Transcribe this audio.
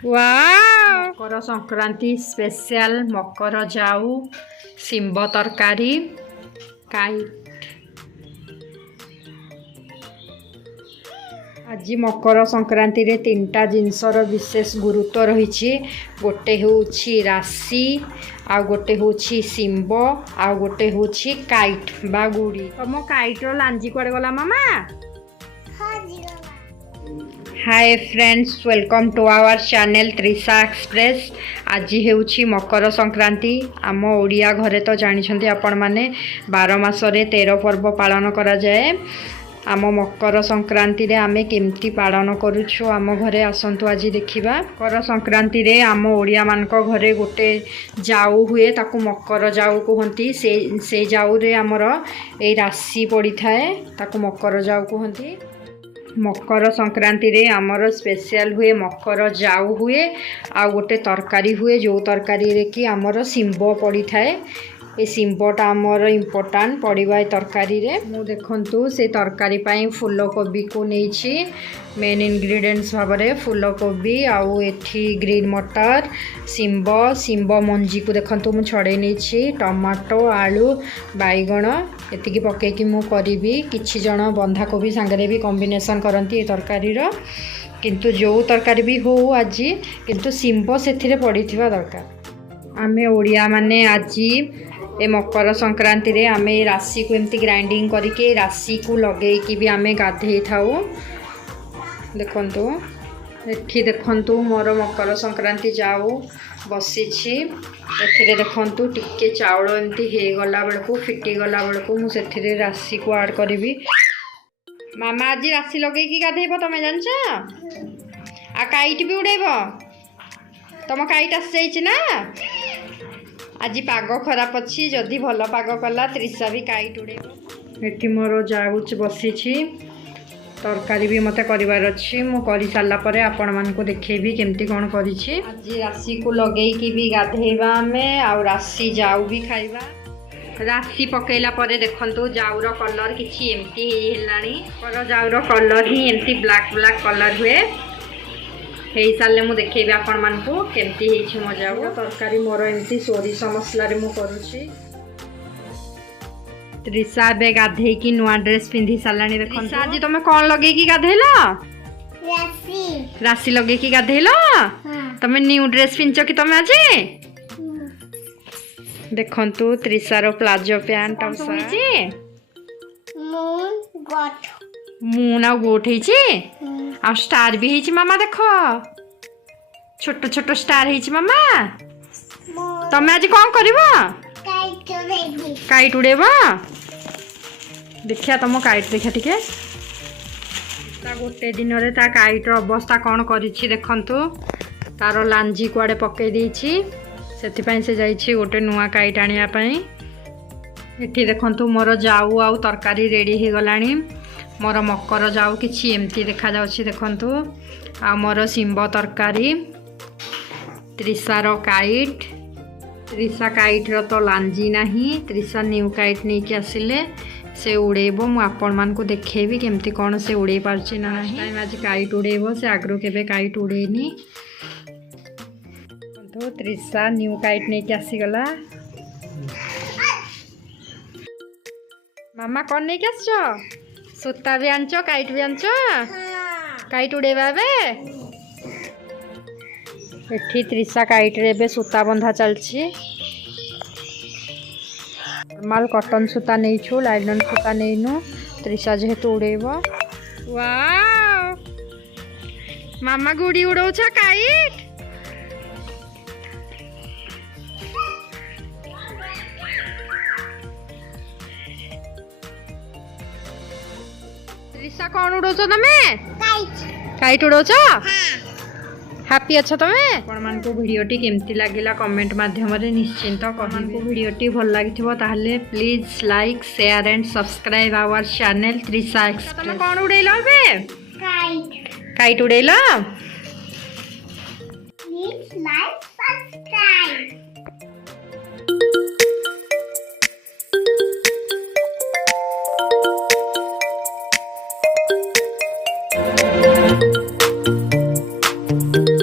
वाव Makar Sankranti special मकर जाऊ शिंब तरकारी kite. आज मकर संक्रांति रे तीनटा जिनसर विशेष गुरुत्व रही। गोटे होची राशि आ गोटे होची शिंब आ गोटे होची काइट बा गुड़ी। तुम काइट रो लांजी कुआडे गला मामा? Hi friends, welcome to our channel Trisha express. आज हेउची मकर संक्रांति। आम ओडिया घरे तो जानिछंती आपण माने 12 मासरे 13 पर्व पालन करा जाए। आम मकर संक्रांति रे आमे केमती पालन करूछु आम घरे आसंतु आज देखिबा। मकर संक्रांति रे आम ओडिया मानक घरे गोटे जाऊ हुए, ताकू मकर जाऊ कहंती। से जाऊ रे हमर ए राशि पड़ी थाए, ताकू मकर जाऊ कहंती। मकर संक्रांति रे आमर स्पेशल हुए मकर जाऊ हुए आ गोटे तरकारी हुए, जो तरकारी रे कि आमर शिंब पड़ी थाए। ए शिंबटा आमर इम्पोर्टान्ट पड़वा तरकारी रे। मु देखंतु से तरकारी पाई फूल कोबी को नहींछि मेन इंग्रेडिएंट्स भाव में फूल कोबी आउ एठी ग्रीन मटर शिंब मंजी को देखंतु मु छड़े नहीं। टमाटो आलू बैगण एतिकी पकेकी मु करिवि। किछि जण बंधाकोबी सांगरे भी कॉम्बिनेशन करंती ए तरकारी रो, किंतु जो तरकारी भी हो आज किंतु शिंब सेथिरे पड़िथिबा दरकार। आमे ओडिया माने आज ए मकर संक्रांति रे आमे राशि को एमती ग्राइंडिंग करके राशि को लगे कि भी आमे गाधे थाउ। देखंतु एठी देखंतु मोर मकर संक्रांति जाऊ बसीछि। एथिरे देखंतु टिके चाउल एमती हे गला बेलको फिटी गला बेलको मु सेथिरे राशि को ऐड करिवि। मामा आज राशि लगे कि गाधेबो तमे जानछ? आ काइट भी उड़ेबो? तम काइट आस जाइछि ना? आज पाग खराब अच्छी, जदि भल पाग कला त्रिशा भी काइट उड़ेबो। एठी मोर जाऊच बसीछि। तरकारी भी मते करिवार अछि। मु करि सारला परे आपण मान को देखेबी केमती कोन करिछि। आज राशि को लगेई कि भी गाधेबा हमें आ राशि जाऊ भी खाइबा। राशि पकेला परे देखंतु जाऊर कलर किछि एमती हेलानी। पर जाऊर कलर ही एमती ब्लैक ब्लैक कलर हुए। हे साले मु देखेबी आपण मान को केमती हेछि मो जाऊ। तरकारी मोर एमती सोरिष मसला रे मु करूछि। त्रिशा बे गाधे की नुआ ड्रेस पिंधी सालानी। देखो आज तुम कौन लगे की गाधेल? राशि लगे की गाधेल? तुम न्यू ड्रेस पिंच कि तुम आज? देखंतु त्रिशार प्लाजो पैंट मून आ गोट आ स्टार भी है मामा। देख छोट छोट स्टार है मामा। तुम आज कौन कर? काइट उड़ेब? देखिया तुम काइट देखा टिके। गोटे दिन रे ता काइटर अवस्था कौन करिछि देखंतु। तार लांजी कुआडे पके देछि, सेथिपाई से जाइछि गोटे नुआ काइट आनिया पई। एठी देखंतु मोर जाऊ आउ तरकारी रेडी हे गलानी। मोर मकर जाऊ किछि एमती देखा जाउछि देखंतु। आ मोर शिंब तरकारी, त्रिशार काइट। त्रिशा काइट रो तो लांजी नाही। त्रिशा न्यू काइट नहीं कि आसिले से उड़ेबो। मु आपण मान को देखेबी केमती कोन से उड़े पारछि ना नाही। टाइम आज काइट उड़ेबो, से आग्रो केबे काइट उड़ेनी। तो त्रिशा न्यू काइट नहीं कि आसी गला। मामा कोन नहीं कि आछो? सूता भी आंचो, काइट भी आंचो। काइट उड़ेबा बे। एठी त्रिशा काइट रे बे सूता बंधा चलछि। नॉर्मल कॉटन सूता नहीं छु, लाइलन सूता नहीं नु। त्रिशा जेहेतु उड़ेबो। वाओ मामा गुड़ी उड़ौछ काइट। त्रिशा कौन उड़ौछ तमे? काइट। काइट उड़ौछ? हैप्पी अच्छा तमे? आपण मान को वीडियोटी केमती लागिला कमेंट माध्यम रे निश्चिंत कहन। को वीडियोटी भल लागिथिबो ताहले please like share and subscribe our channel Trisha express. तमे कोन उड़ेलो बे? काइट। काइट उड़ेलो? Please like subscribe.